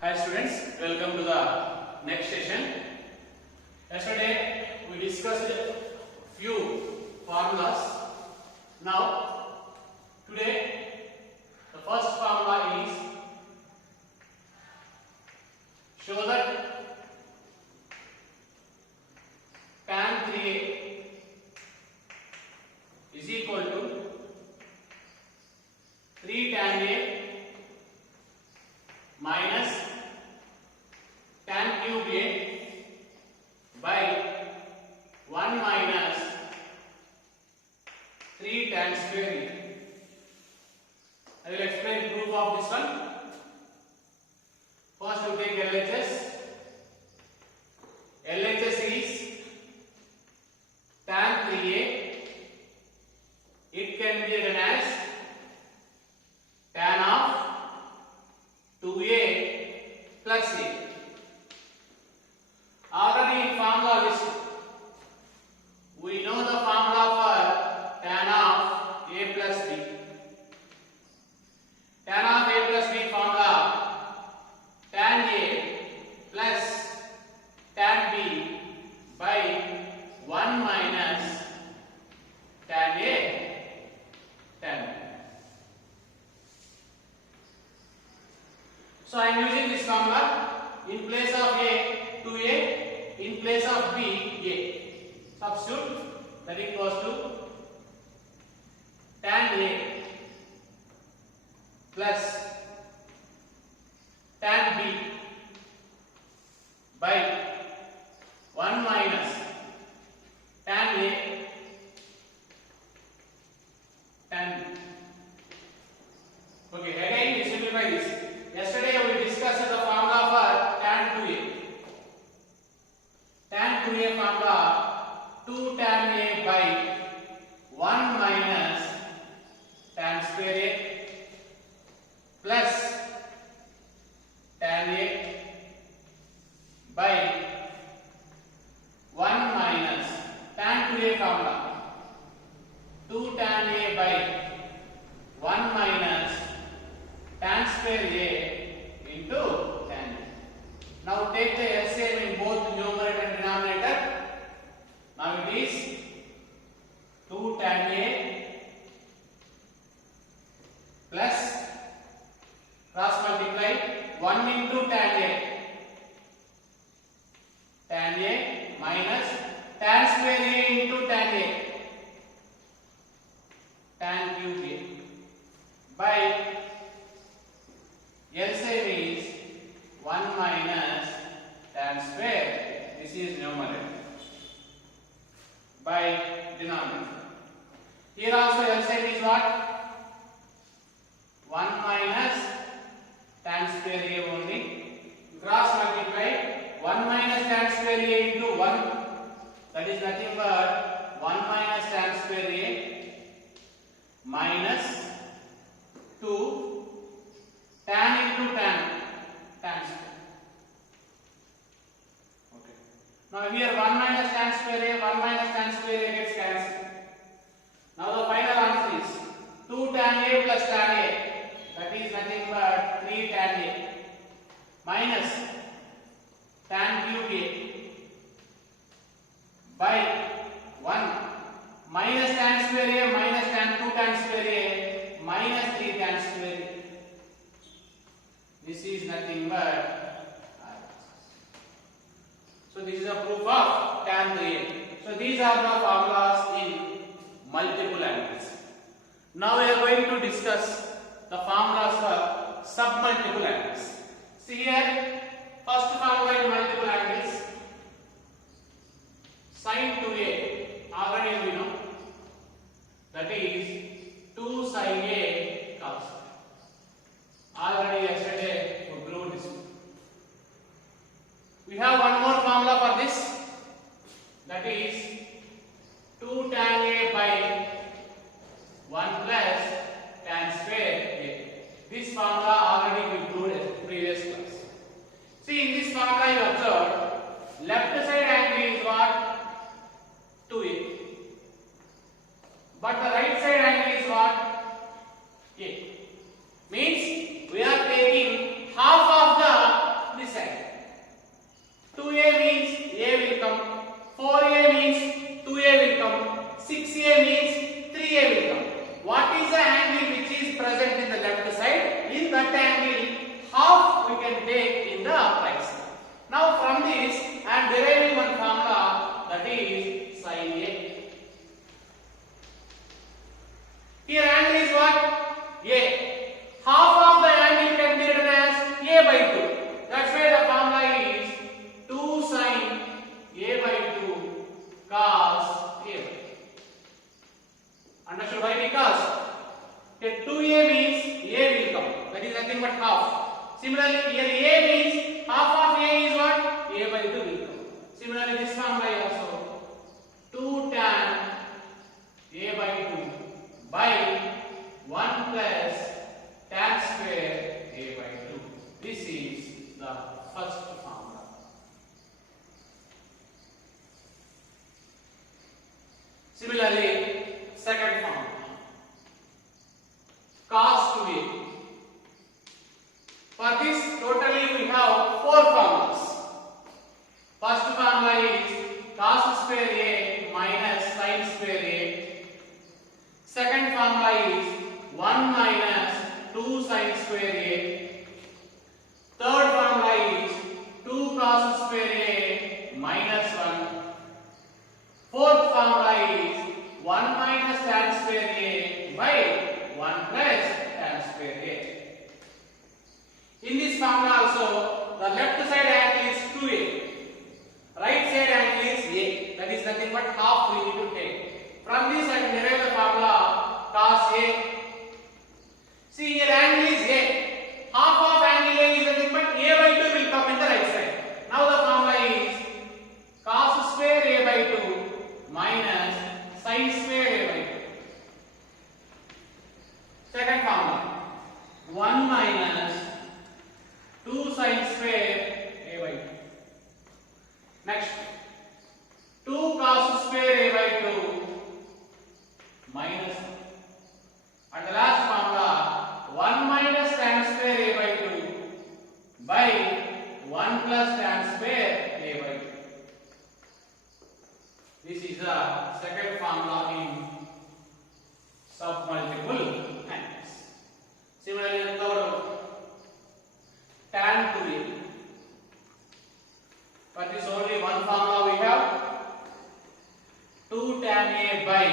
Hi students, welcome to the next session. Yesterday we discussed few formulas. Now today the first formula is show that tan 3a is equal to 3 tan a minus tan cube a by 1 minus 3 tan square a. I will explain proof of this one. First we take LHS. LHS is tan 3a. It can be written as tan of 2a plus a. Already in formula list, we know the formula for tan of a plus b. Tan of a plus b formula, tan a plus tan b by 1 minus tan a tan b. So I am using this formula. In place of a, 2a, in place of b, a. Substitute, that equals to tan a plus tan b by 1 minus tan a tan b. Okay, again we simplify this. Yesterday we discussed the formula for tan 2a. Tan 2a formula 2 tan a by 1 minus tan square a plus tan a by 1 minus tan 2a formula 2 tan a by 1 minus tan square a into tan a. Now take the LCM in both numerator and denominator. Now it is 2 tan a plus cross multiply 1 into tan a minus tan square a into tan a tan cube a by LCM is 1 minus tan square. This is numerator by denominator. Here also LCM is what? 1 minus tan square a only. Cross multiply 1 minus tan square a into 1. That is nothing but 1 minus tan square a minus 2 tan into tan square. Okay. Now here 1 minus tan square a, 1 minus tan square a gets cancelled. Now the final answer is 2 tan a plus tan a, that is nothing but 3 tan a minus tan cube a by 1 minus tan square a minus tan 2 tan square a minus 3 tan square a. This is nothing but so this is a proof of tan 3a. So these are the formulas in multiple angles. Now we are going to discuss the formulas for submultiple angles. See here, first formula in multiple angles, sin 2a, already we know, that is 2 sin a cos. Already yesterday we proved this. We have one more formula for this, that is 2 tan a by 1 plus tan square a. This formula already we proved in previous class. See, in this formula can take in the right side. Now from this I am deriving one formula, that is sin A. Here angle is what? A. Half of the angle can be written as A by 2. That's why the formula is 2 sin A by 2 cos A. Understood why? Because here 2A means A will come. That is nothing but half. Similarly, here A means half of A is what? A by 2 will come. Similarly, this formula is also 2 tan A by 2 by 1 plus tan square A by 2. This is the first formula. Similarly, second formula, cos 2A. For this, totally we have 4 formulas. First formula is cos square A minus sin square A. Second formula is 1 minus 2 sin square A. Third formula is 2 cos square A minus 1. Fourth formula is 1 minus tan square A by 1 plus tan square A. In this formula also, the left side angle is 2A. Right side angle is A. That is nothing but half we need to take. From this I can derive the formula cos A. See, here angle is A. Half of angle A is nothing but A by 2 will come in the right side. Now the formula is cos square A by 2 minus sin square A by 2. Second formula, 1 minus 2 sin square A by 2. Next, 2 cos square A by 2 minus 1. And the last formula, 1 minus tan square A by 2 by 1 plus tan square A by 2. This is the second formula in submultiple angles. Similarly, the third one, tan 2A. For this only one formula we have, 2 tan A by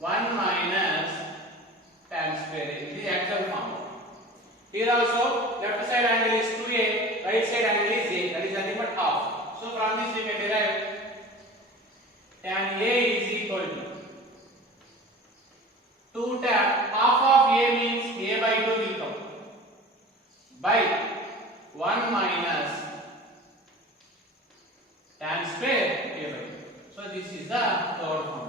1 minus tan square A. This is the actual formula. Here also, left side angle is 2A, right side angle is A. That is nothing but half. So from this we can derive tan A is equal to 2 tan, half of A means A by 2 will come, by 1 minus tan square A by 2. So this is the third formula.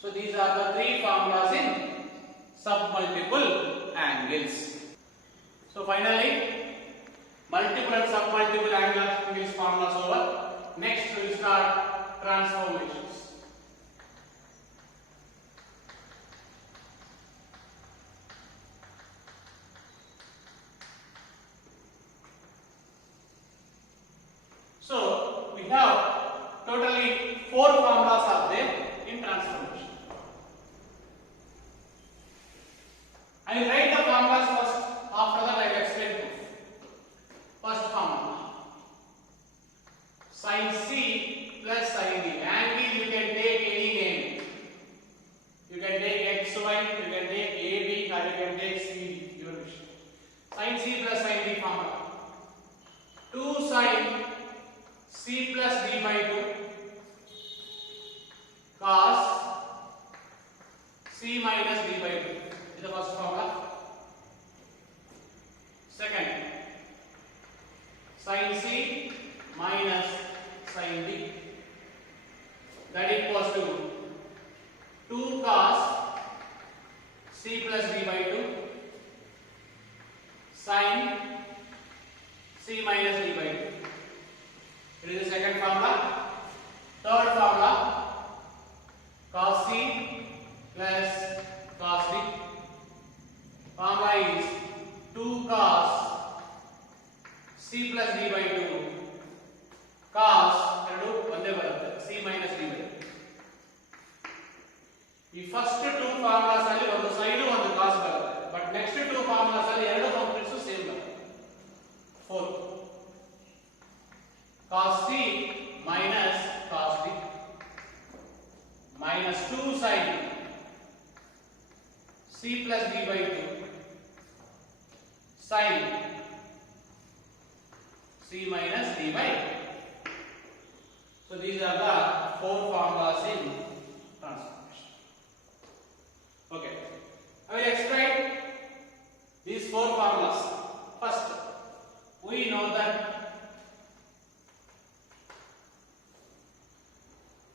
So these are the 3 formulas in submultiple angles. So finally, multiple and submultiple angles formulas over. Next we will start transformations. So we have totally 4 formulas are there in transformation. I will write the formulas first. After that I will explain proof. First formula, sin C plus sin D. Angle you can take any name. You can take XY, you can take AB, or you can take CD. Your wish. Sin C plus sin D formula. 2 sin C plus D by 2 cos C minus D by 2. This is the first formula. Second, sin C minus sin D, that equals to 2 cos C plus D by 2 sin C minus D by 2. It is the second formula. Third formula, cos C plus cos D. Formula is 2 cos C plus D by 2 cos C minus D by 2. ಈ first 2 formulas ಅಲ್ಲಿ ಒಂದು side ಒಂದು ಕಾಸ್ ಬರುತ್ತೆ, but next 2 formulas ಅಲ್ಲಿ ಎರಡು sin C minus D by. So these are the four formulas in transformation. Okay, I will explain these four formulas. First, we know that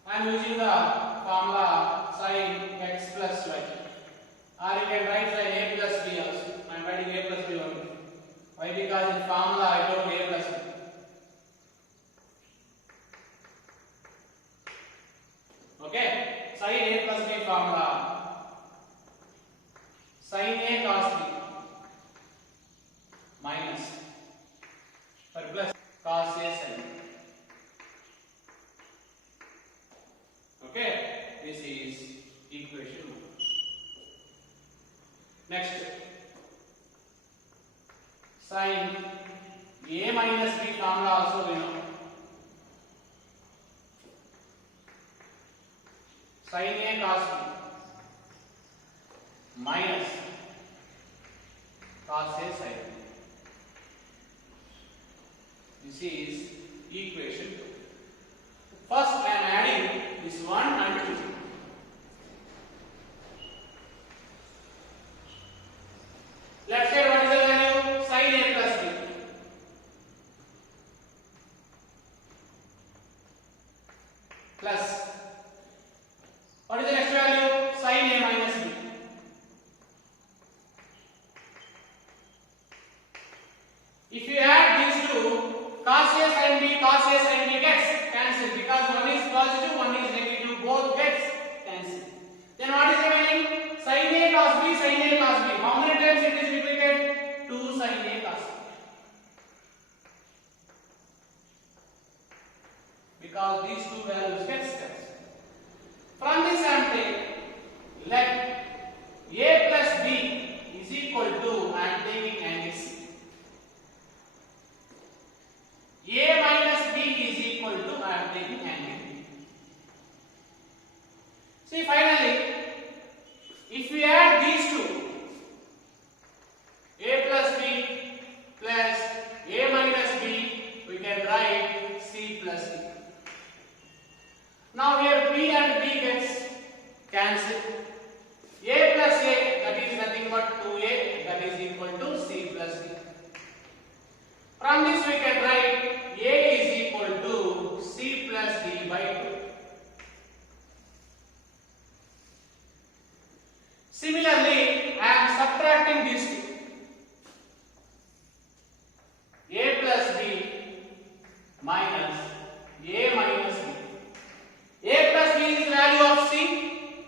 I am using the formula sin x plus y, or you can write sin a plus b also. I am writing a plus b only. Why? Because in formula I told a plus b. Okay, sin a plus b formula, sin a cos b minus or plus cos a sin. Okay, this is equation 1. Next, sin a minus b formula also we know. Sin a cos b minus cos a sin b. This is equation 2. First, I am adding this 1 and 2. Left side, what is the value? Sin a plus b. Plus, what is the next value? Sin a minus b. If you add these two, cos a sin b gets cancelled because one is positive, one is negative, both gets cancelled. Then what is remaining? Sin a cos b, sin a cos b. How many times it is repeated? 2 sin a cos b. Because these two values gets cancelled. From this I am taking, let a plus b is equal to, I am taking angle c. A minus b is equal to, I am taking angle b. See, finally, if we add these two, a plus b plus a minus b, we can write c plus d. Now here b and b gets cancelled. A plus a, that is nothing but 2a, that is equal to c plus d. From this we can write a is equal to c plus d by 2. Similarly, I am subtracting these two. A plus b minus a minus b. A plus b is value of c,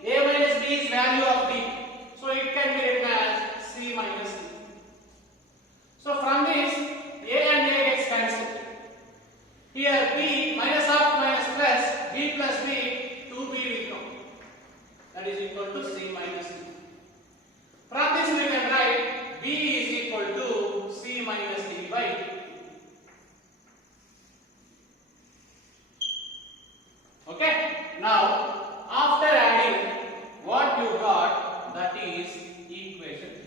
a minus b is value of d. So it can be written as c minus d. So from this, a and a gets cancelled. Here b minus half minus plus b plus b, 2b will come. That is equal to c minus d. From this we can write b is equal to c minus d by 2. Okay. Now, after adding what you got, that is equation 3.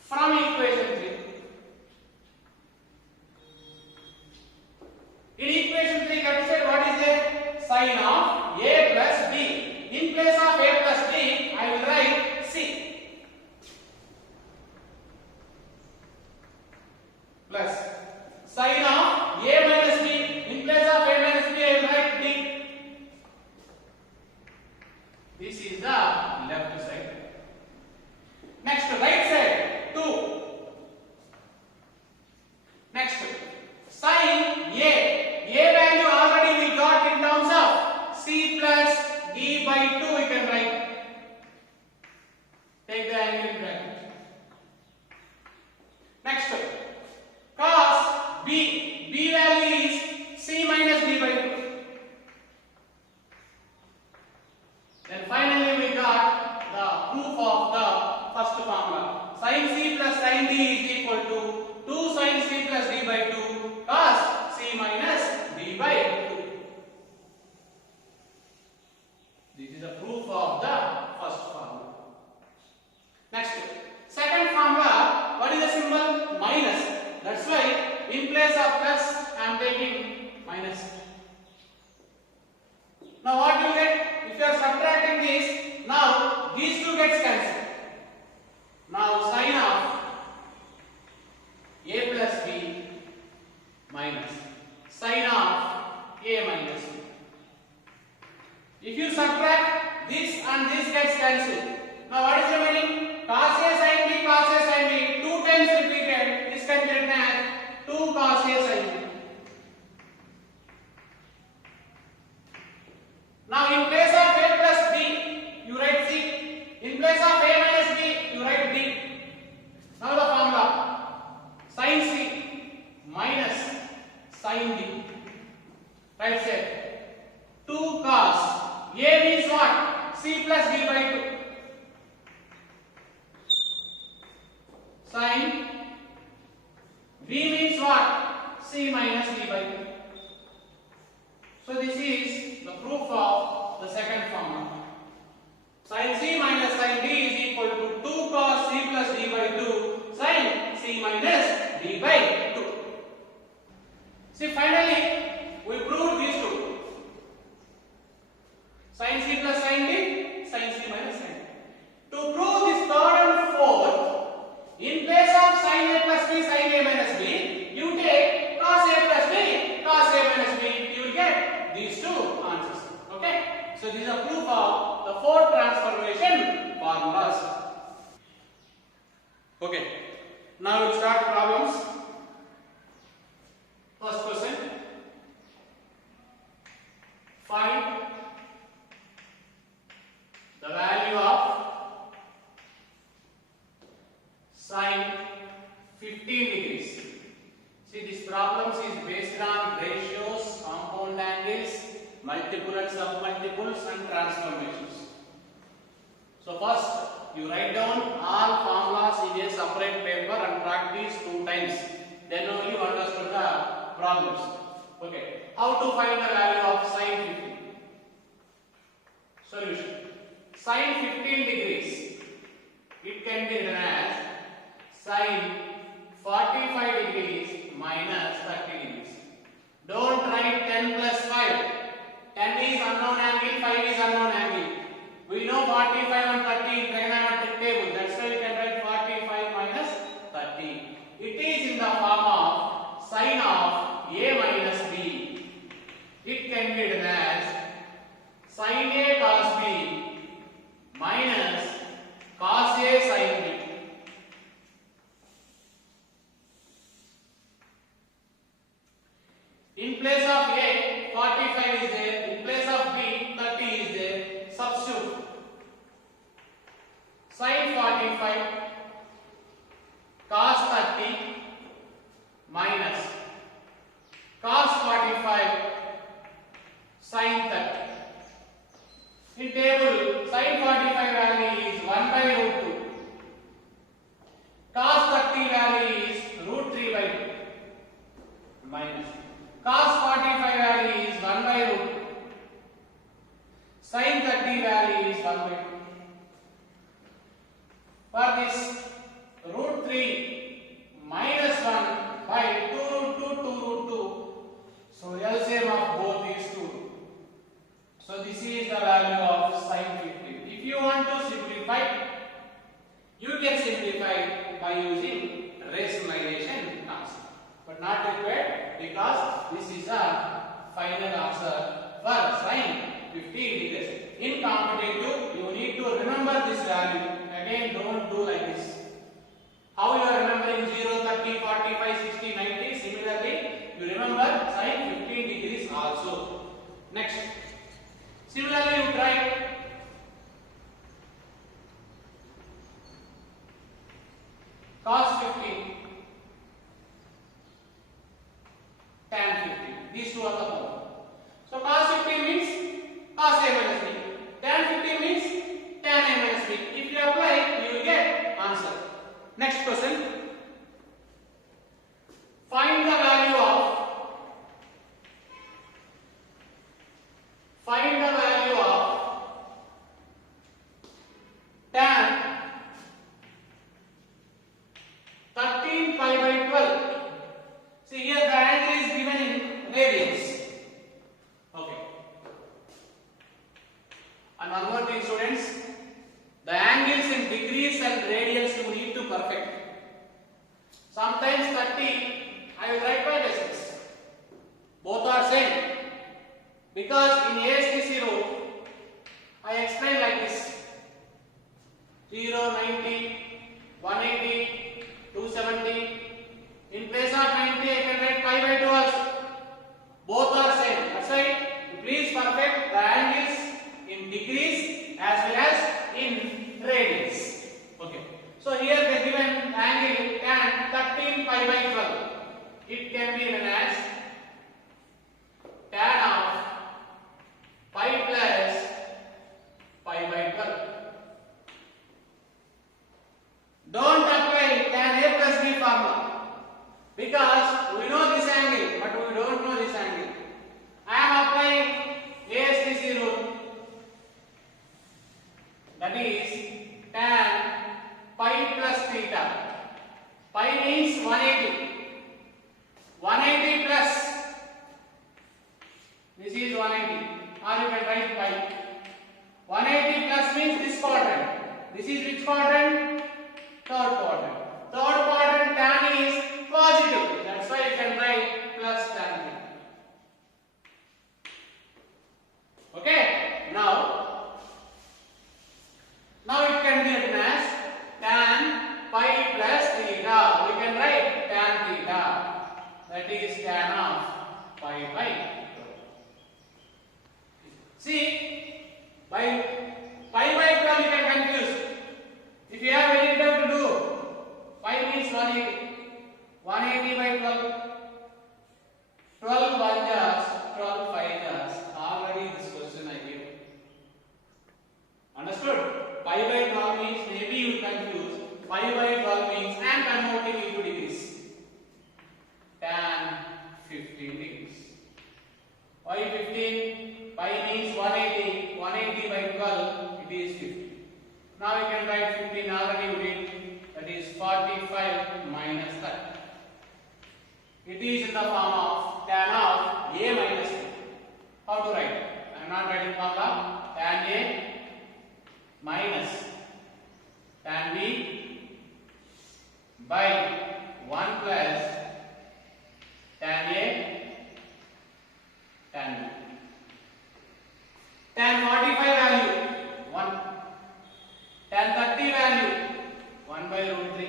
From equation 3, in equation 3, left side, what is it? Sin of a plus b. In place of a plus b, I will write c plus sin of a minus b. In place of a minus b, I will write d. This is the left side. Next, right side, 2. Next, sin a value already we got in terms of c plus d by 2, we can write. Take the angle in bracket. Next, cos b value is c minus d by 2. Then finally we got the proof of the first formula. Sin c plus sin d is equal to 2 sin c plus d by 2 cos c minus d by 2. This is a proof of the first formula. Next, second place of plus, I am taking minus. Now what you get? If you are subtracting this, now these two gets cancelled. Now sin of a plus b minus sin of a minus b. If you subtract this and this gets cancelled. Now what is remaining? Cos a sin b, cos a sin b, 2 times repeated. This can be written as 2 cos a sin b. Now in place of a plus b, you write c. In place of a minus b, you write b. Now the formula sin c minus sin b. Right side 2 cos a means what? C plus b by 2. Sin b means what? C minus b by 2. So this is the proof of the second formula. Sin c minus sin b is equal to 2 cos c plus d by 2 sin c minus d by 2. See, finally we proved these two. Sin c plus sin d, sin c minus sin d. To prove this third and fourth, in place of sin a plus b, sin a minus b, you take cos a plus b, cos a minus b, you will get these two answers. Okay? So this is a proof of the four transformation formulas. Okay. Now we'll start problems. First question. Find the value of sin 15 degrees. See, this problem is based on ratios, compound angles, multiple and submultiples and transformations. So first you write down all formulas in a separate paper and practice 2 times. Then only you understood the problems. Okay. How to find the value of sin 15? Solution. Sin 15 degrees, it can be written as sin 45 degrees minus 30 degrees. Don't write 10 plus 5. 10 is unknown angle, 5 is unknown angle. We know 45 and 30 in trigonometric table. That's why we can write 45 minus 30. It is in the form of sin of a minus b. It can be written as sin a cos b minus cos a sin b. In place of a, 45 is there. In place of b, 30 is there. Substitute. Sin 45 cos 30 minus cos 45 sin 30. In table, sin 45 value is 1 by root 2. Cos 30 value is root 3 by 2 minus cos 45 value is 1 by root 2. Sin 30 value is 1 by 2. For this root 3 minus 1 by 2 root 2 2 root 2. So LCM of both these two. So this is the value of sin 15. If you want to simplify, you can simplify by using rationalization concept, but not required because this is a final answer for sin 15 degrees. In competitive, you need to remember this value. Again, don't do like this. How you are remembering 0, 30, 45, 60, 90? Similarly, you remember sin 15 degrees also. Next. Similarly, you try cos 15, tan 15. These two are the form. So cos 15 means cos a minus b. Tan 15 means tan a minus b. If you apply, you will get answer. Next question. Find the value of tan 13 pi by 12. See here the 30, I will write by decimal. Both are same. Because in ASTC rule, I explain like this: 0, 90, 180, 270. In place of 90, I can write pi by 2 also. Both are same. That's why please perfect the angles in degrees as well as in radians. Okay. So here the given angle tan 13 pi by 12. It can be written as tan of pi plus pi by 12. Don't apply tan A plus B formula because we know this angle but we don't know this angle. I am applying ASTC rule, that is tan pi plus theta. Pi means 180. 180 plus, this is 180, or you can write pi. 180 plus means this quadrant. This is which quadrant? Third quadrant. Third quadrant tan is positive. That's why you can write plus tan theta. Okay. Now it can be written as tan pi plus theta. We can write tan theta. That is tan of pi by 12. See, by pi by 12 you can confuse. If you have any doubt to do, pi means 180. 180 by 12. 12 1 jars, 12 5 jars. Already this question I gave. Understood? Pi by 12 means, maybe you confuse. Pi by 12 means I am converting into degrees. Tan 15 degrees. Why 15? Pi means 180. 180 by 12, it is 50. Now you can write 15 already we did. That is 45 minus 30. It is in the form of tan of A minus B. How to write? I am not writing formula. Tan A minus tan B by 1 plus tan A tan B. Tan 45 value 1. Tan 30 value 1 by root 3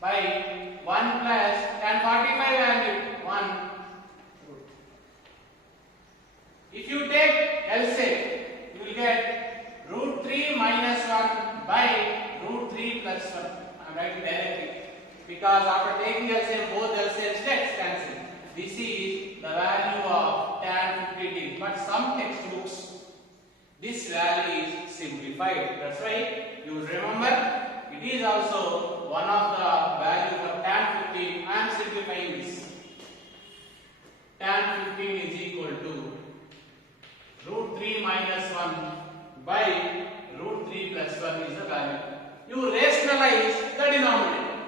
by 1 plus tan 45 value 1 root. If you take LCM, you will get root 3 minus 1 by root 3 plus 1. I am writing directly because after taking LCM, both LCMs gets cancelled. This is the value of tan 50 degree. But some textbooks, this value is simplified. That's why you remember it is also one of the value for tan 15. I am simplifying this. Tan 15 is equal to root 3 minus 1 by root 3 plus 1 is the value. You rationalize the denominator.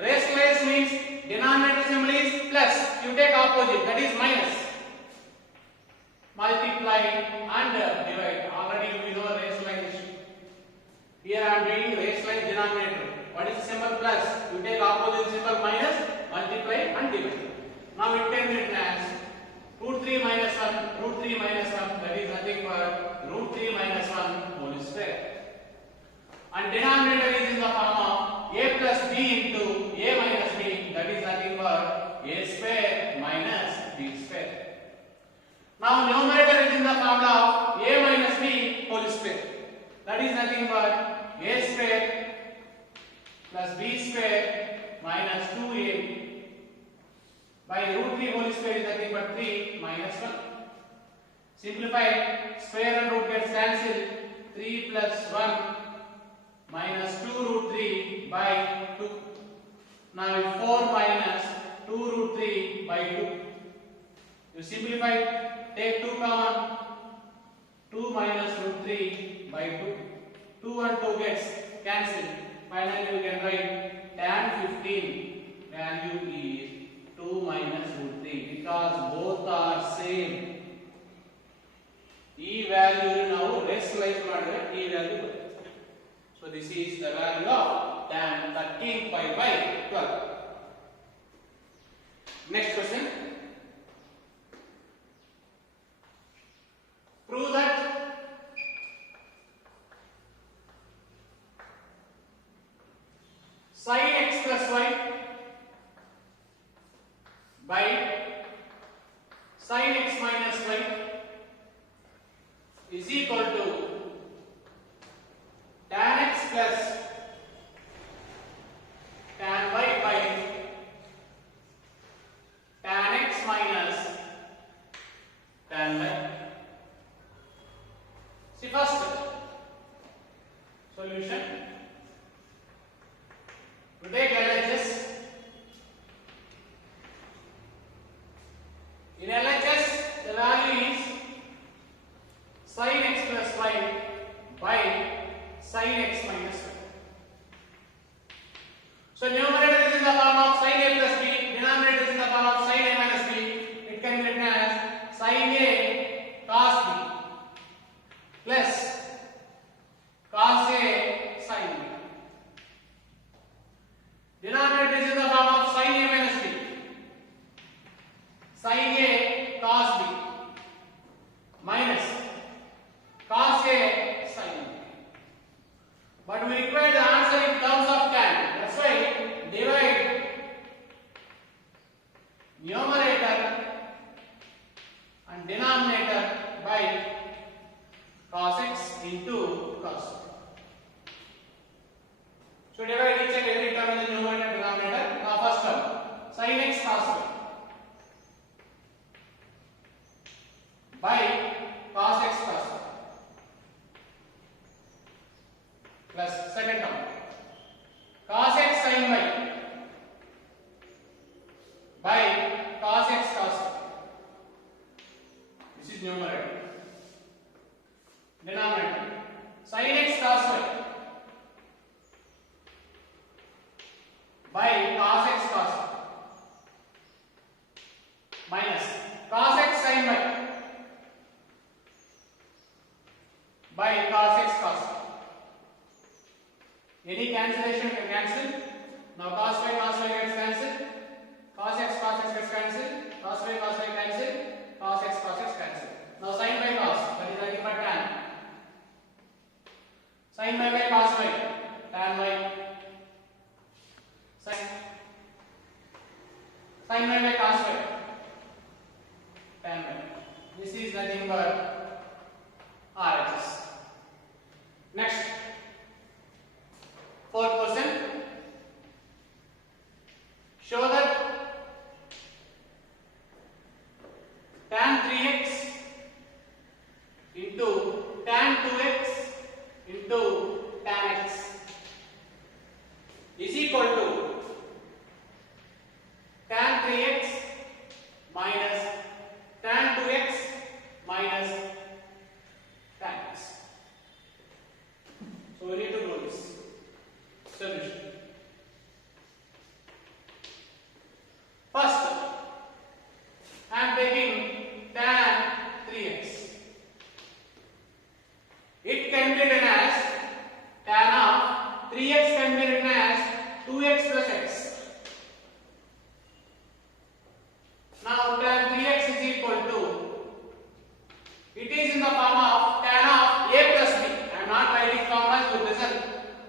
Rationalize means denominator symbol is plus. You take opposite, that is minus. Multiply and divide. Already we know rationalization. Here I am doing rationalize denominator. What is the symbol plus? You take opposite symbol minus, multiply and divide. Now it can be written as root 3 minus 1, root 3 minus 1, that is nothing but root 3 minus 1 whole square. And denominator is in the form of a plus b into a minus b, that is nothing but a square minus b square. Now numerator is in the formula of a minus b whole square, that is nothing but a square plus b square minus 2a by root 3 whole square is nothing but 3 minus 1. Simplify, square and root gets cancelled. 3 plus 1 minus 2 root 3 by 2. Now 4 minus 2 root 3 by 2. You simplify, take 2 common. 2 minus root 3 by 2. 2 and 2 gets cancelled. Finally, you can write tan 15 value is 2 minus root 3 because both are same. E value now rationalize ಮಾಡಿದ್ರೆ E value ಬರುತ್ತೆ. So this is the value of tan 13 pi by 12. Next question. Prove that sin x plus y by sin x minus y is equal to tan x plus tan y by tan x minus tan y. See first solution. To take LHS, in LHS the value is sin x plus y by sin x minus y. So numerator is in the form of sin a plus b, denominator is in the form of sin a minus b. It can be written as sin a cos b plus cos a sin b. Denominator is in the form of sin a minus b, sin a cos b minus cos a sin b. But we require the answer in terms of tan. That's why divide numerator and denominator by cos x into cos y. So divide each and every term in the numerator and denominator. Now first term sin x cos y by cos x cos y plus second term cos x sin y by cos x cos y. This is numerator. Denominator sin x cos y by cos x cos y minus cos x sin y by cos x cos y. Any cancellation can cancel. Now cos y gets cancelled, cos x gets cancelled, cos y cancel, cos x cancel. Now sin by cos, that is nothing but tan. Sin by cos y, tan y. Sin by cos y, tan y. This is nothing but RHS. Next, fourth question. Show that tan 3x into tan 2x into tan x is equal to tan 3x minus tan 2x minus tan x. So we need to know this solution. First, I am taking tan 3x. It can be written as tan of 3x can be written as 2x plus x. Now tan 3x is equal to, it is in the form of tan of a plus b. I am not writing formulas, you listen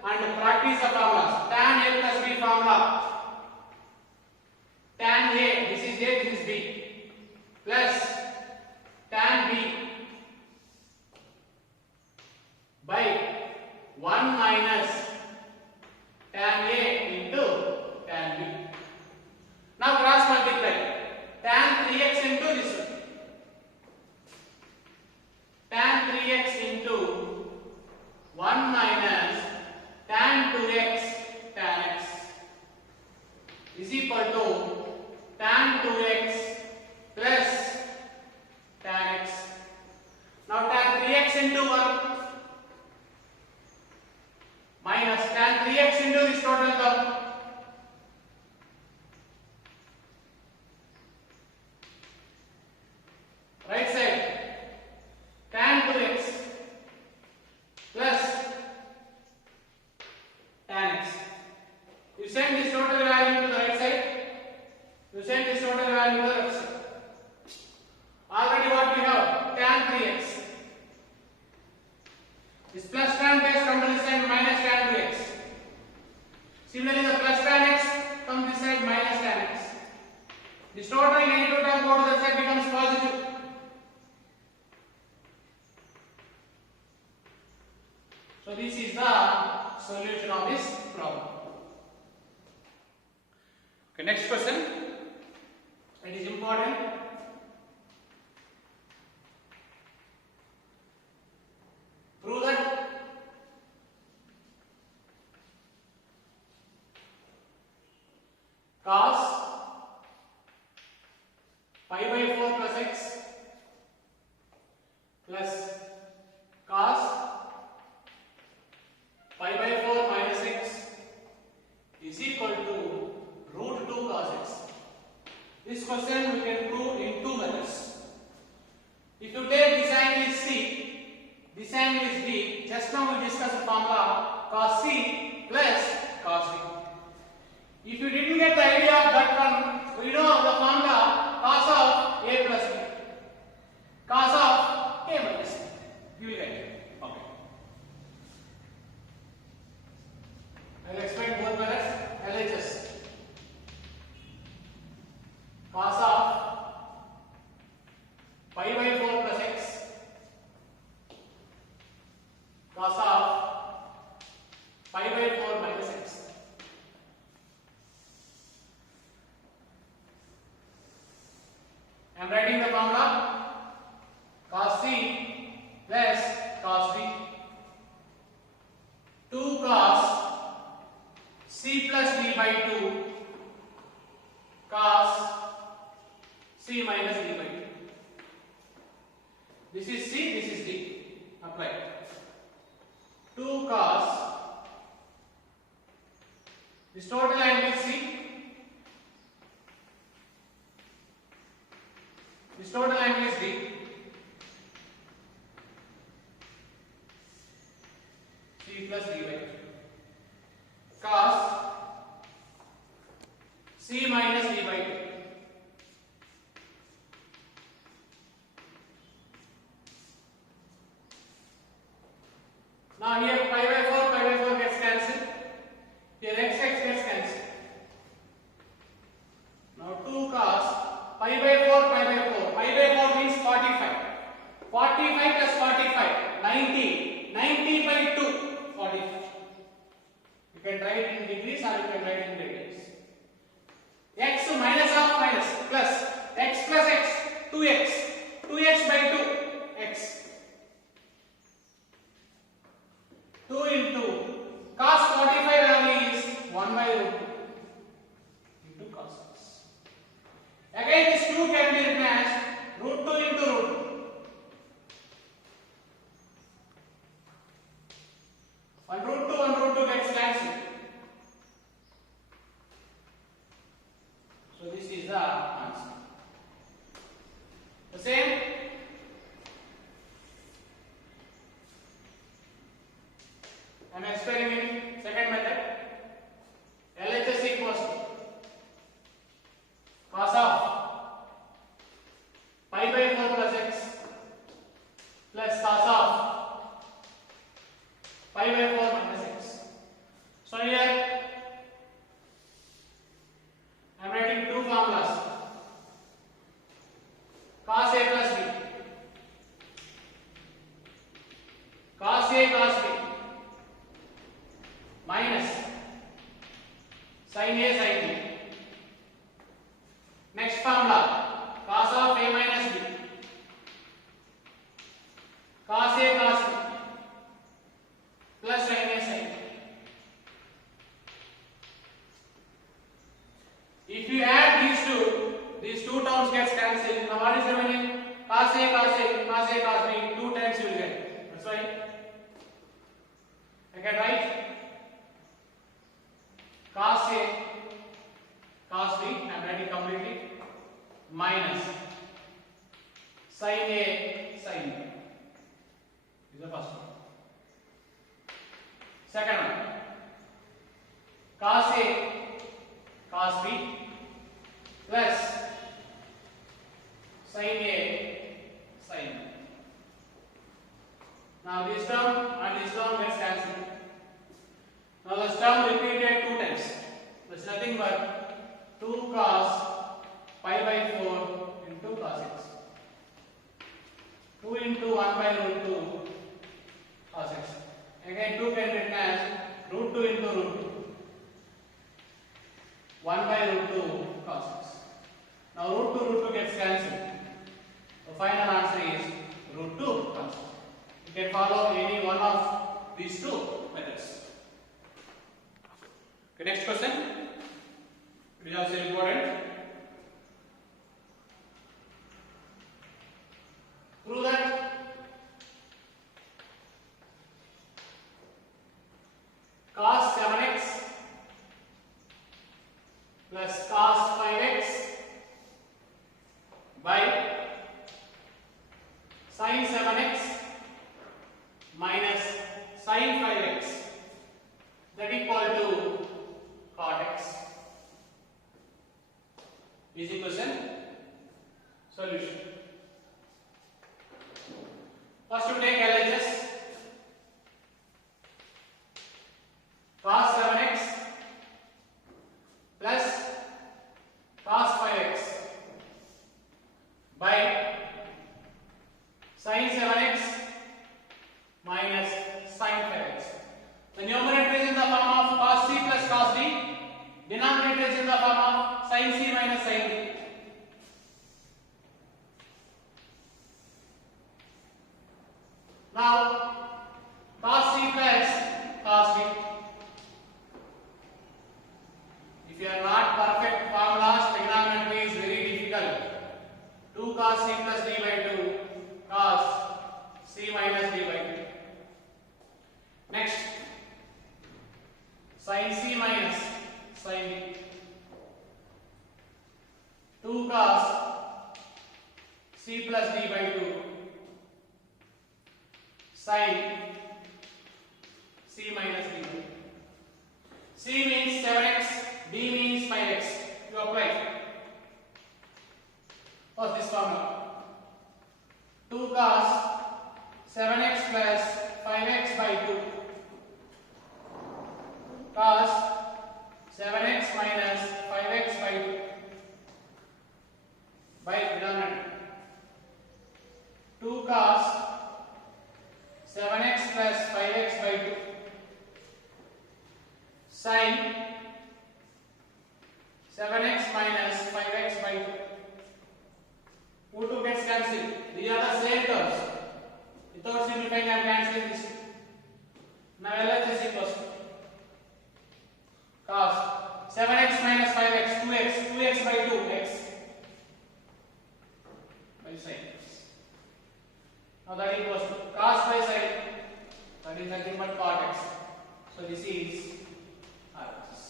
and practice the formulas. Tan a plus b formula. Tan a, this is a, this is b, plus tan b by 1 minus tan a into tan b. Now cross multiply. Tan 3x into this one. Tan 3x into 1 minus tan 2x tan x is equal to tan 2x plus tan x. Now tan 3x into 1 minus tan 3x into this total term. Right side tan 2x plus tan x. You send this total value to the right side. You send this total value to the left side. Already what we have? Tan 3x. This plus tan x comes to this side minus tan 2x. Similarly, the plus tan x comes to this side minus tan x. This total negative term go to the side becomes positive. So this is the solution of this problem. Okay, next question. It is important. Prove that cos pi by 4 plus x plus cos pi by 4 minus x is equal to root 2 cos x. This question we can prove in two methods. If you take this angle is C, this angle is D, just now we discussed the formula cos C plus cos D. If you didn't get the idea of that one, we know the formula cos of A plus B, cos of A minus B. You will get it. Okay. I will explain both methods. LHS. Cos of pi by 4 plus x, cos of pi by 4 minus x. I am writing the formula cos C plus cos D. 2 cos C plus D by 2 cos C minus D by 2. This is C, this is D. Apply. 2 cos, this total angle is C, this total angle is D, C plus D by 2, cos C minus D by 2. Now here pi by 4 gets cancelled. Here x gets cancelled. Now 2 cos pi by 4 pi by 4 means 45. 45 plus 45 90. 90 by 2 45. You can write in degrees or you can write in radians. X minus of minus plus x plus x 2x 2x by 2 x 2 into cos 45 value is 1 by root 2 into cos x. Again this 2 can be replaced root 2 into root 2. 1 root 2 gets cancelled. So this is the answer. The same I am explaining second method. LHS equals to cos of pi by 4 plus x plus cos of pi by 4 minus x. So here I am writing two formulas. Cos A plus B. Cos A cos B minus sin A sin B. Next formula cos of A minus B. Cos A cos B plus sin A sin B. If you add these two terms gets cancelled. Now what is remaining? Cos A cos A cos A cos B 2 times you will get. That's why I can write cos A cos B, I am writing completely, minus sin A sin B. This is the first one. Second one, cos A cos B plus sin A sin B. Now this term and this term gets cancelled. Now this term repeated 2 times. That's nothing but 2 cos pi by 4 into cos x. 2 into 1 by root 2 cos x. Again 2 can be written as root 2 into root 2. 1 by root 2 cos x. Now root 2 gets cancelled. The final answer is root 2 cos x. You can follow any one of these two methods. Okay, next question. It is also important. Prove that cos 7x plus cos 5x by sin 7x minus sin 5x that equal to cot x. Easy question. Solution. First we take LHS. Cos 7x plus cos 5x by sin 7x minus sin 5x. The numerator is in the form of cos c plus cos d. Denominator is in the form of sin c minus sin d. Now cos c plus cos d. If you are not perfect formulas, trigonometry is very difficult. 2 cos c plus d by 2 cos c minus d by 2. Next, sin c minus sin d. 2 cos c plus d by 2 sin c minus d by 2. C means 7x, D means 5x. You apply. What's this formula? 2 cos 7x plus 5x by 2 cos 7x minus 5x by 2 by denominator. 2 cos 7x plus 5x by 2 sin 7x minus 5x by 2. 2 gets cancelled. These are the same terms. Without simplifying, I am cancelling this. Now LHS equals cos 7x minus 5x, 2x by 2x by sin. Now that equals to cos by sin, that is nothing but cot x. So this is RHS.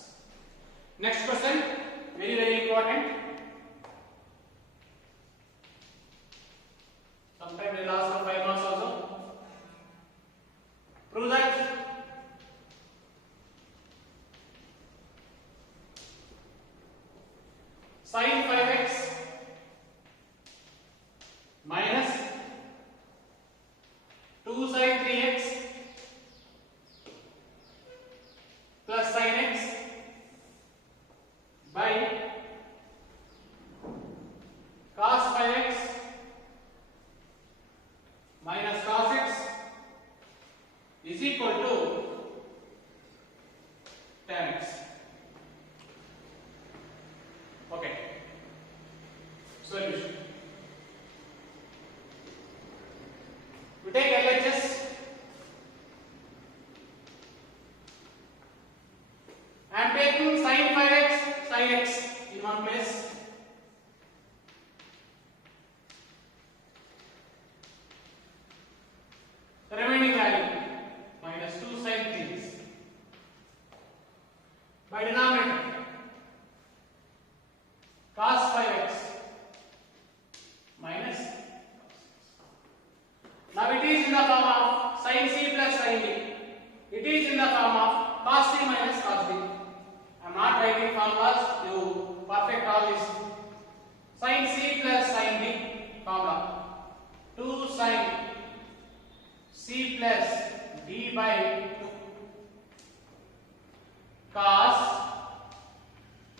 Next question, very very important. Sometimes they will ask for 5 marks also. Prove that sin 5x minus 2 sin 3x plus sin x by cos 5x minus cos x is equal to tan x. Okay. Solution. We take LHS. I am taking sin 5x, sin x in one place. The remaining value minus 2 sin 3x by denominator cos 5x sin C plus sin D formula 2 sin C plus D by 2 cos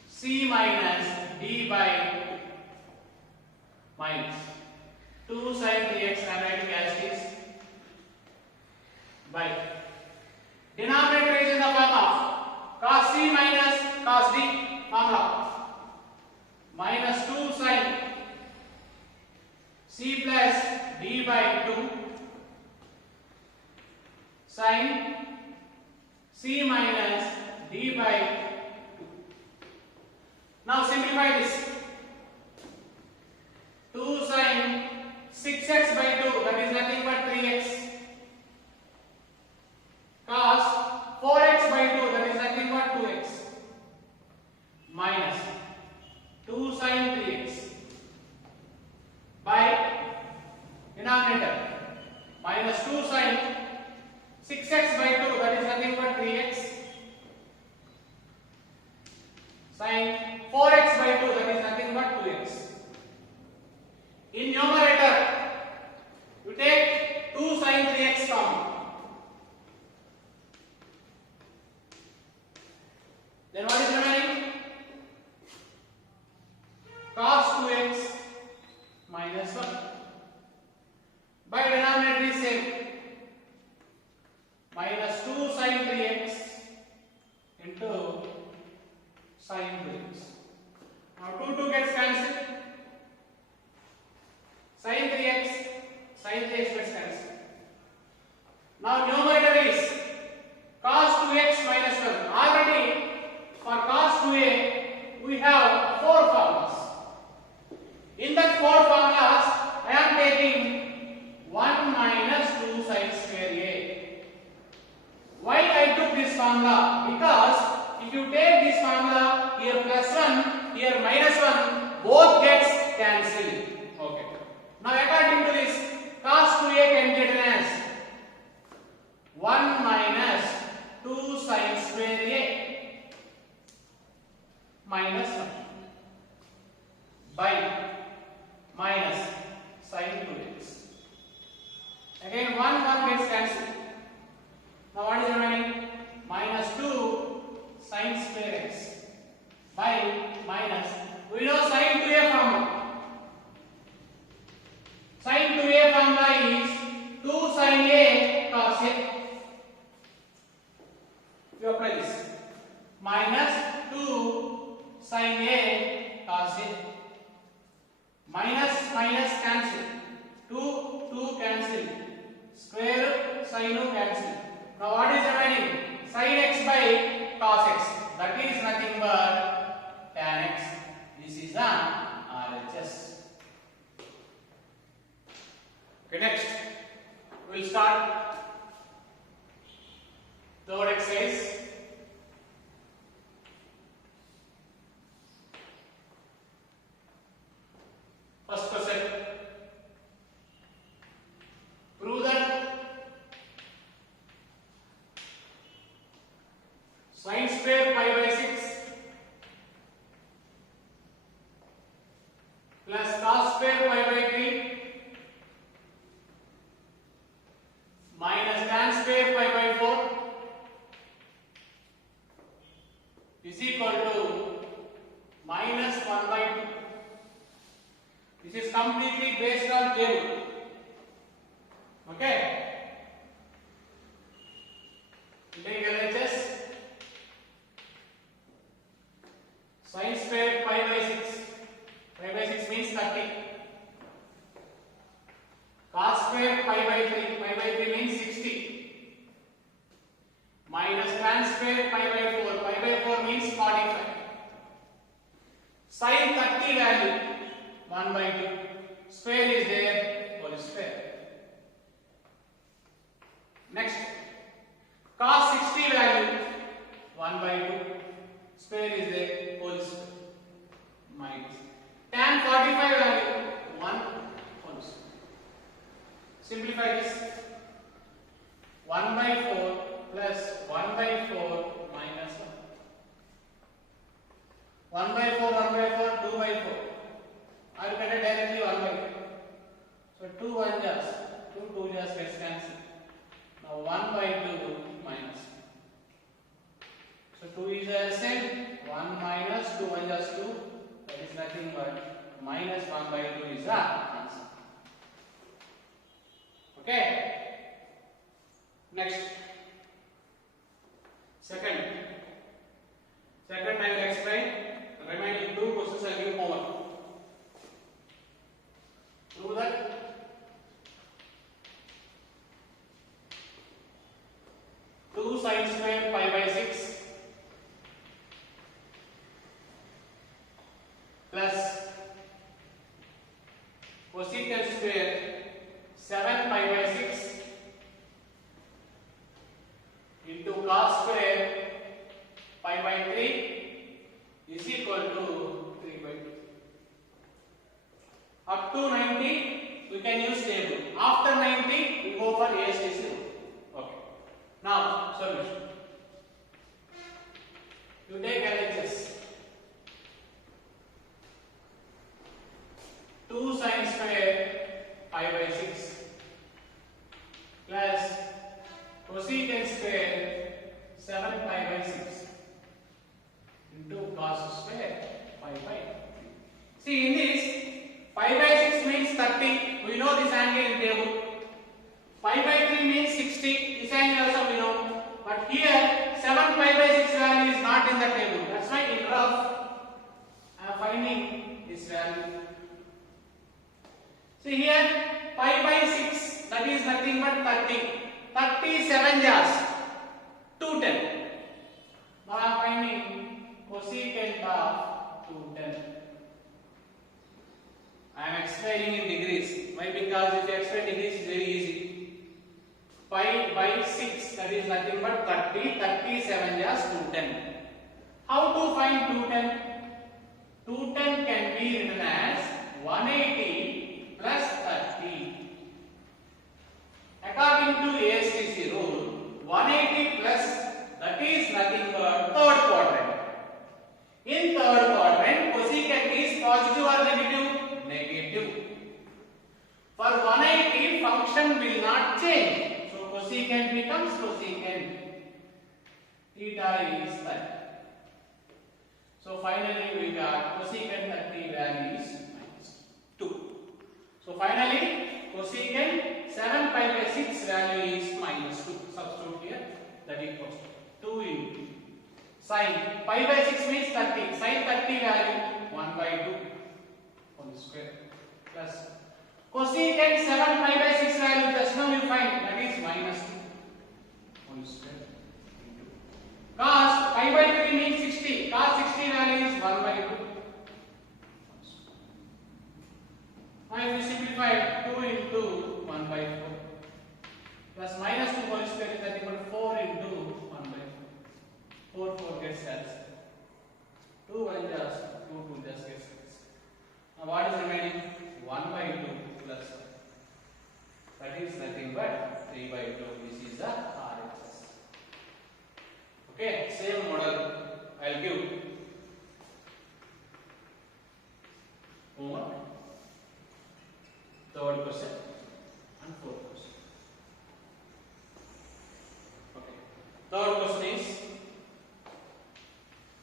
C minus D by 2 minus 2 sin 3x I am writing as it is by denominator is in the form of cos C minus cos D formula minus 2 sin C plus D by 2 sin C minus D by 2. Now simplify this. 2 sin 6x by 2, that is nothing but 3x, cos 4x by 2, that is nothing but 2x, minus 2 sin 3x by denominator minus 2 sin 6x by 2, that is nothing but 3x, sin 4x by 2, that is nothing but 2x. In numerator, you take 2 sin 3x common. Then what is remaining? Cos 2x minus 1. By denominator is same. Minus 2 sin 3x into sin 2x. Now 2 gets cancelled. Sin 3x gets cancelled. Now numerator is cos 2x minus 1. Already for cos 2a we have 4 formulas. In that 4 formulas I am taking 1 minus 2 sin square a. Why I took this formula? Because if you take this formula, here plus 1, here minus 1, both gets cancelled. Okay. Now according to this, cos 2a can be written as 1 minus 2 sin square a minus 1 by minus sin 2x. Again 1 gets cancelled. Now what is remaining? Minus 2 sin square x by minus, we know sin 2a formula. Sin 2a formula is 2 sin a cos a. You apply this. Minus 2 sin a cos a. Minus minus cancel. 2 cancel. Square root sin cancel. Now what is remaining? Sin x by cos x. That is nothing but tan x. This is the RHS. Okay, next we will start third exercise. First question. Prove that sin square pi by 6 plus cos square pi by 3 minus tan square pi by 4 is equal to minus 1 by 2. This is completely based on table. Okay? Take LHS. Sin square pi by 6. Pi by 6 means 30. Cos square pi by 3. Pi by 3 means 60. Minus tan square pi by 4. Pi by 4 means 45. Sin 30 value 1 by 2. Square is there, whole square. Next, cos 60 value 1 by 2. Square is there, whole square. Minus tan 45 value 1 whole square. Simplify this. 1 by 4 plus 1 by 4 minus 1. 1 by 4, 1 by 4, 2 by 4. cancel. Now 1 by 2 minus. So 2 is the same. 1 minus 2 minus 2. That is nothing but minus 1 by 2 is the answer. Okay. Next. Second I will explain. Remaining 2 questions I will give homework. Prove that 2 sine square pi by 6 plus cosecant square 7 pi by 6 into cos square pi by 3 is equal to 3 by 2. Up to 90 we can use table. After 90 we go for ASTC rule. Okay. Now solution. You take LHS. 2 sine square pi by 6 plus cosecant square 7 pi by 6 into cos square pi by 3. See, in this pi by 6 means 30. We know this angle in table. Pi by 3 means 60. This angle also we know. But here 7 pi by 6 value is not in the table. That's why in rough I am finding this value. See here pi by 6, that is nothing but 30. 37 jars 210. Now I am finding cosecant of 210. I am explaining in degrees. Why? Because if you explain degrees is very easy. Pi by 6, that is nothing but 30. 37 jars 210. How to find 210? 210 can be written as 180 plus 30. According to ASTC rule, 180 plus, that is nothing but third quadrant. In third quadrant, cosecant is positive or negative? Negative. For 180, function will not change. So cosecant becomes cosecant. Theta is 30. So finally we got cosecant 30 value is minus 2. So finally cosecant 7 pi by 6 value is minus 2. Substitute here. That equals 2 into sine pi by 6 means 30. Sine 30 value 1 by 2 whole square plus cosecant 7 pi by 6 value just now we find, that is minus 2 whole square into cos pi by 3 means 60. Cos 60 value is 1 by 2. Now if we simplify, 2 into 1 by 4 plus minus 2 whole square is nothing but 4 into 1 by 4. 4 gets cancelled. 2 1 just 2 2 just gets cancelled. Now what is remaining? 1 by 2 plus 1. That is nothing but 3 by 2. This is the RHS. Okay, same model I will give. Homework. Third question and fourth question. Okay. Third question is,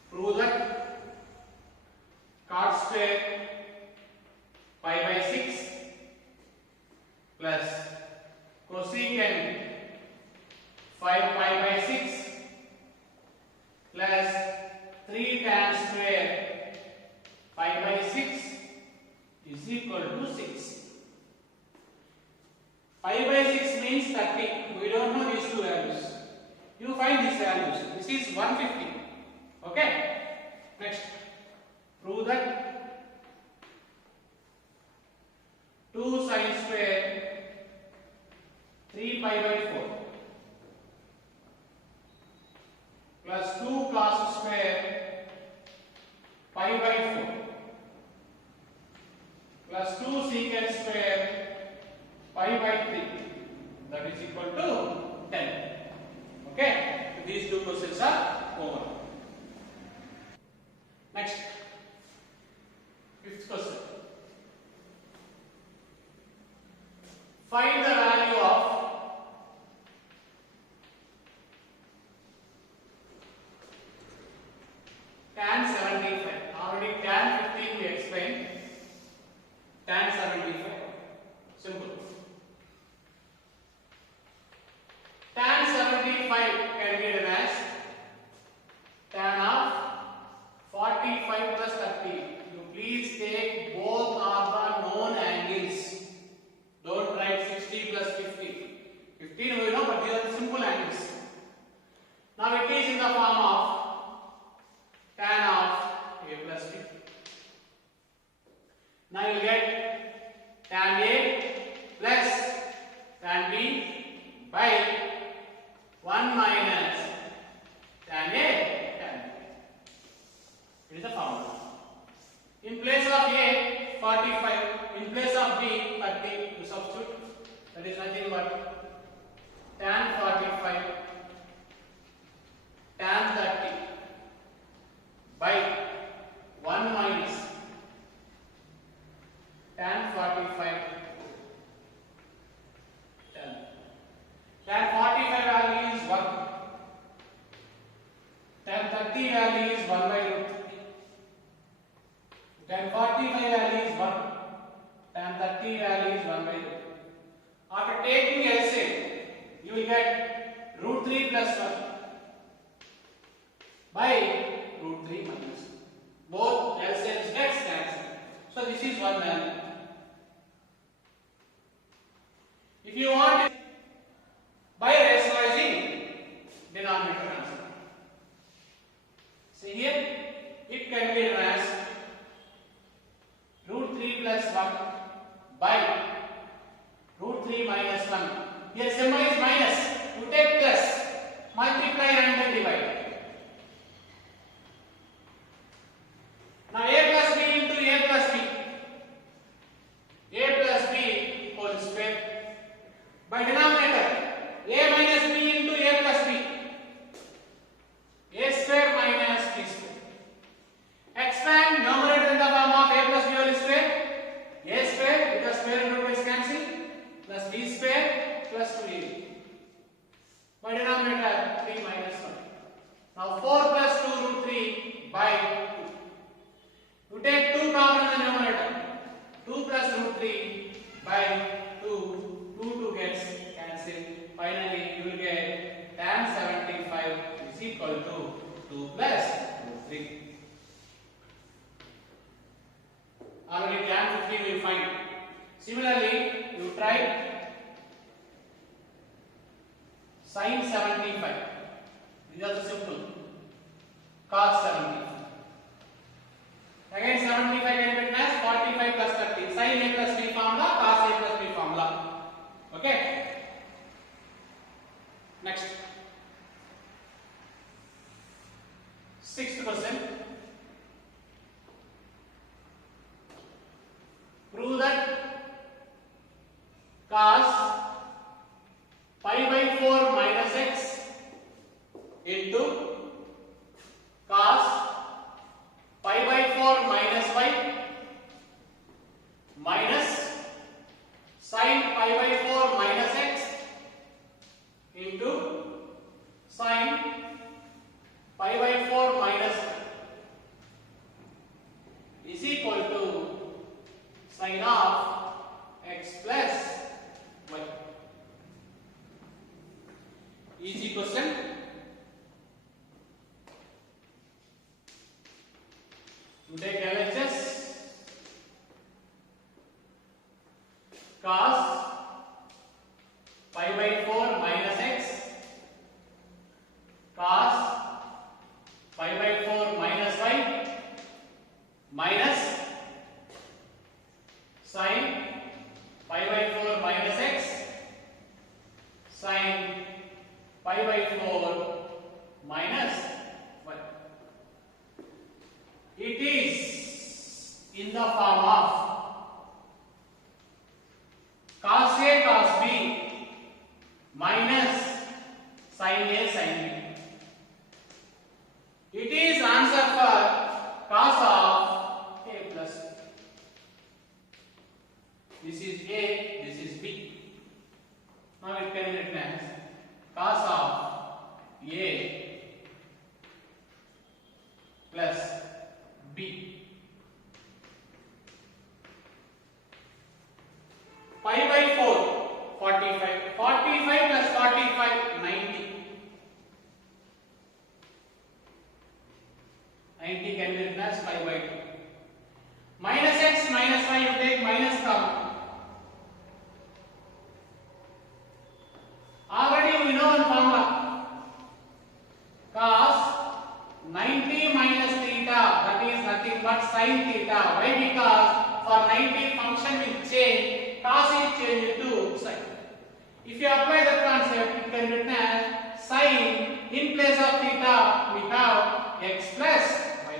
prove that cot square pi by 6 plus cosecant 5 pi by 6 plus 3 tan square pi by 6 is equal to 6. Pi by 6 means 30. We don't know these two values. You find these values. This is 150. Okay. Next. Prove that 2 sine square 3 pi by 4 plus 2 cos square pi by 4 plus 2 secant square pi by 3, that is equal to 10. Okay, these two questions are over. Next, fifth question. Find the value of tan 75. Simple. Tan 75 can be written as tan of 45 plus 30. You please take both of the known angles. Don't write 60 plus 50. 15 we know, but these are the simple angles. Now it is in the form of tan of a plus b. Now you will get tan a plus tan b by 1 minus tan a tan b. It is the formula. In place of a 45, in place of b 30, you substitute. That is nothing but tan 45 tan 30 by 1 minus tan 45 tan 45 value is 1, tan 30 value is 1 by root 3, tan 45 value is 1, tan 30 value is 1 by root 3. After taking LCM, you will get root 3 plus 1 by root 3 minus 1. Both LCMs gets cancelled. So this is one value. If you want it by rationalizing denominator answer. See here, it can be written as root 3 plus 1 by root 3 minus 1. Here symbol is minus. You take plus, multiply and then divide. Now a plus b into a plus b. A plus b whole square. By denominator, a minus b into a plus b. A square minus b square. Expand numerator in the form of a plus b whole square. A square because square root is cancelled plus b square plus 2ab. By denominator 3 minus 1. Now 4 plus 2 root 3 by 2. You take 2 common in the numerator. 2 plus root 3 by 2. 2 gets cancelled. Finally, you will get tan 75 is equal to 2 plus root 3. Already tan 15 we will find. Similarly, you try sin 75. These are the simple. Cos 75. Again 75 can be written as 45 plus 30. Sin a plus b formula, cos a plus b formula. Okay. Next. Sixth question. Prove that cos pi by 4 minus x into cos pi by 4 minus y minus sin pi by 4 minus x into sin pi by 4 minus y is equal to sin of x plus y. Easy question. You take LHS. Cos pi by 4 minus x cos pi by 4 minus y minus sin pi by 4 minus x sin pi by 4 minus y. It is in the form of cos A cos B minus sin A sin B. It is answer for cos of A plus B. This is A, this is B. Now it can be written as cos of A plus B try you take minus common. Already we know one formula. Cos 90 minus theta, that is nothing but sin theta. Why? Because for 90 function will change, cos is changed to sin. If you apply that concept, it can be written as sin in place of theta we have x plus y.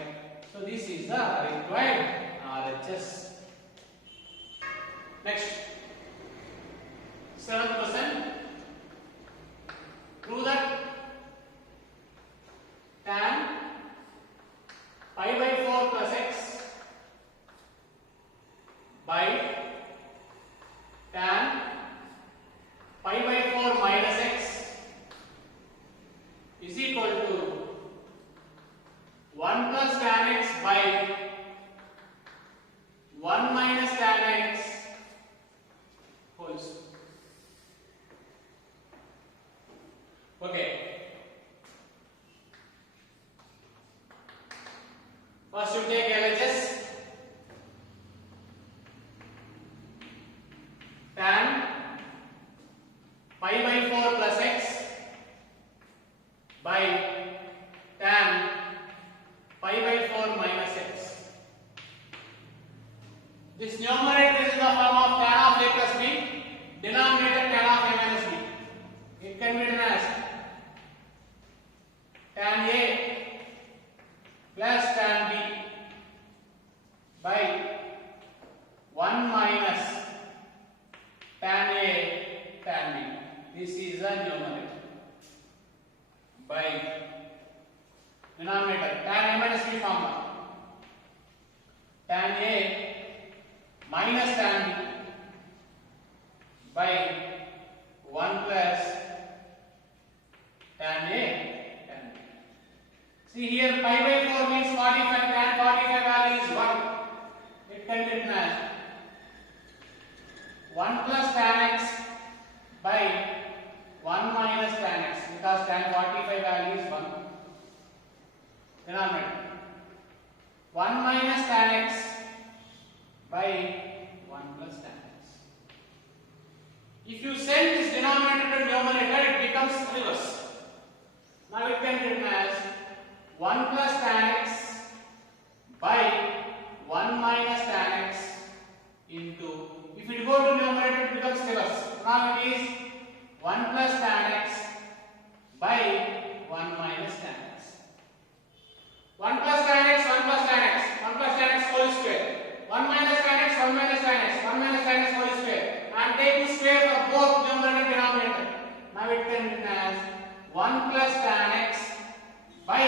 So this is the required RHS. Next, 7th question. Prove that tan pi by 4 plus x by tan pi by 4 minus x is equal to 1 plus tan x by 1 minus tan x whole square. Okay. First you take LHS. Tan pi by 4 plus x by tan pi by 4 minus x. This numerator is in the form of tan of a plus b, denominator tan of a minus b. It can be written as tan a plus tan b by 1 minus tan a tan b. This is a numerator. By denominator tan a minus b formula. Tan a minus tan b by 1 plus tan a tan b. See here pi by 4 means 45, tan 45 value is 1. It can be written as 1 plus tan x by 1 minus tan x, because tan 45 value is 1. Denominator 1 minus tan x by 1 plus tan x. If you send this denominator to numerator, it becomes reverse. Now it can be written as 1 plus tan x by 1 minus tan x into, if it go to numerator, it becomes reverse. Now it is 1 plus tan x by 1 minus tan x. 1 plus tan x, 1 plus tan x, 1 plus tan x whole square. 1 minus tan x, 1 minus tan x, 1 minus tan x whole square. I am taking square for both numerator and denominator. Now it can be written as 1 plus tan x by